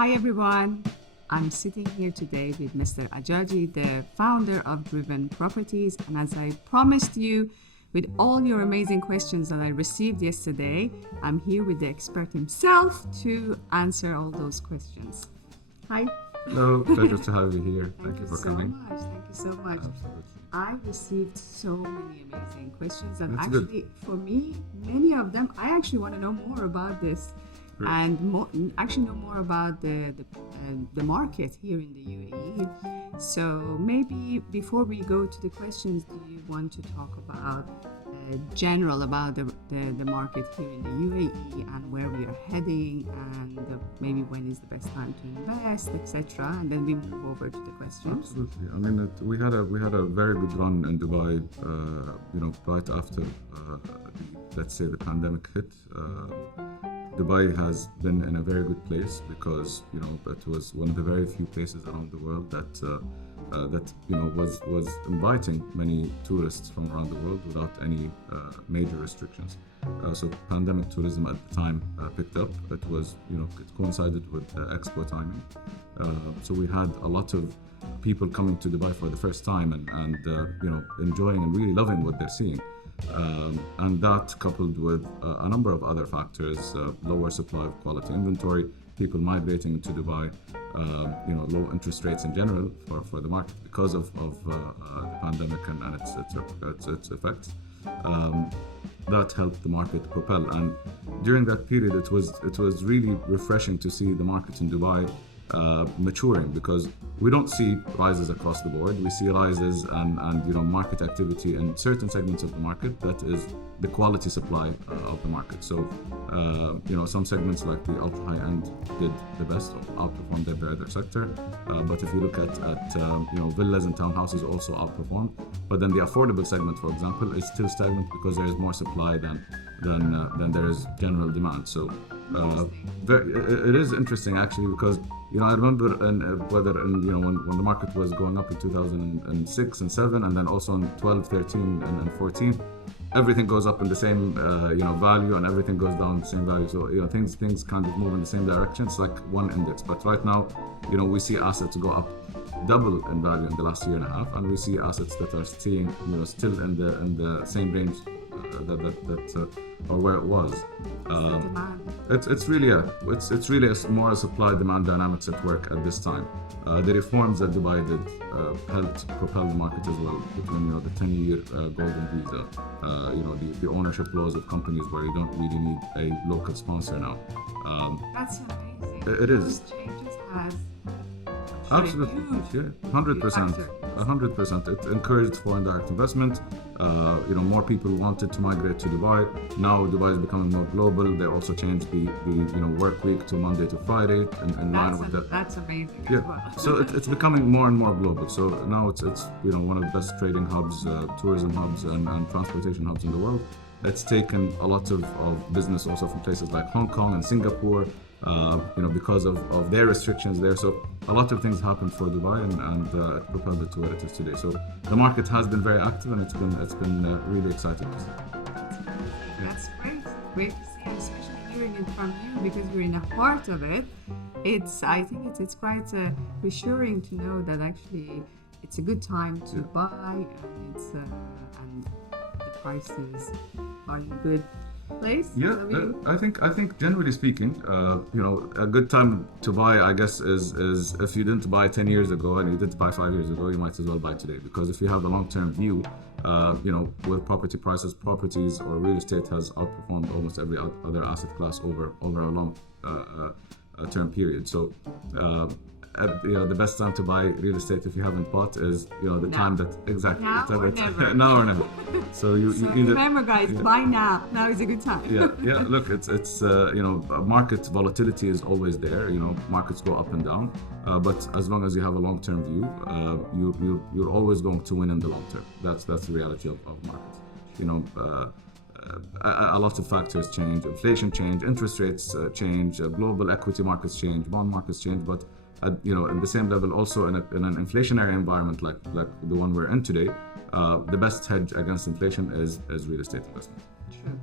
Hi everyone, I'm sitting here today with Mr. Alajaji, the founder of Driven Properties, and as I promised you, with all your amazing questions that I received yesterday, I'm here with the expert himself to answer all those questions. Hi. Hello, pleasure to have you here. Thank you for coming. Thank you so much. Absolutely. I received so many amazing questions, and That's actually, good. for me, many of them, I actually want to know more about this. Great. And actually know more about the market here in the UAE. So maybe before we go to the questions, do you want to talk about general about the market here in the UAE and where we are heading, and maybe when is the best time to invest, etc. And then we move over to the questions. Absolutely. I mean, we had a very good run in Dubai. Right after let's say the pandemic hit. Dubai has been in a very good place because it was one of the very few places around the world that was inviting many tourists from around the world without any major restrictions. So pandemic tourism at the time picked up. It coincided with expo timing. So we had a lot of people coming to Dubai for the first time and enjoying and really loving what they're seeing. And that coupled with a number of other factors, lower supply of quality inventory, people migrating into Dubai, low interest rates in general for the market because of the pandemic and its effects. That helped the market propel, and during that period it was really refreshing to see the market in Dubai maturing, because we don't see rises across the board. We see rises and market activity in certain segments of the market that is the quality supply of the market. So some segments like the ultra high end did the best, outperformed every other sector. But if you look at villas and townhouses also outperformed. But then the affordable segment, for example, is still stagnant because there is more supply than there is general demand. So it is interesting actually, because I remember when the market was going up in 2006 and 7, and then also in 12, 13 and 14, everything goes up in the same value, and everything goes down in the same value. So things kind of move in the same direction. It's like one index. But right now, we see assets go up double in value in the last year and a half, and we see assets that are still in the same range or where it was. It's really more a supply demand dynamics at work at this time. The reforms that Dubai did helped propel the market as well, between the 10-year golden visa, the ownership laws of companies where you don't really need a local sponsor now. That's amazing. It is. Those changes has Absolutely, yeah, 100%. It encouraged foreign direct investment. More people wanted to migrate to Dubai. Now Dubai is becoming more global. They also changed the work week to Monday to Friday, in line with that. That's amazing. Yeah. As well. So it's becoming more and more global. So now it's one of the best trading hubs, tourism hubs, and transportation hubs in the world. It's taken a lot of business also from places like Hong Kong and Singapore. Because of their restrictions there. So a lot of things happened for Dubai, and it propelled it to where it is today. So the market has been very active, and it's been really exciting to see. That's great to see, and especially hearing it from you, because you're in a part of it. I think it's quite reassuring to know that actually it's a good time to buy, and the prices are in good place. Yeah, I think generally speaking, a good time to buy, I guess, is if you didn't buy 10 years ago and you didn't buy 5 years ago, you might as well buy today. Because if you have a long-term view, with property prices, properties or real estate has outperformed almost every other asset class over a long term period. So the best time to buy real estate, if you haven't bought, is time that exactly now or never. Now or never. So you either, remember, guys, buy now. Now is a good time. yeah. Look, it's market volatility is always there. Markets go up and down, but as long as you have a long-term view, you're always going to win in the long term. That's the reality of markets. A lot of factors change: inflation change, interest rates change, global equity markets change, bond markets change, but in the same level, also in an inflationary environment like the one we're in today, the best hedge against inflation is real estate investment. True.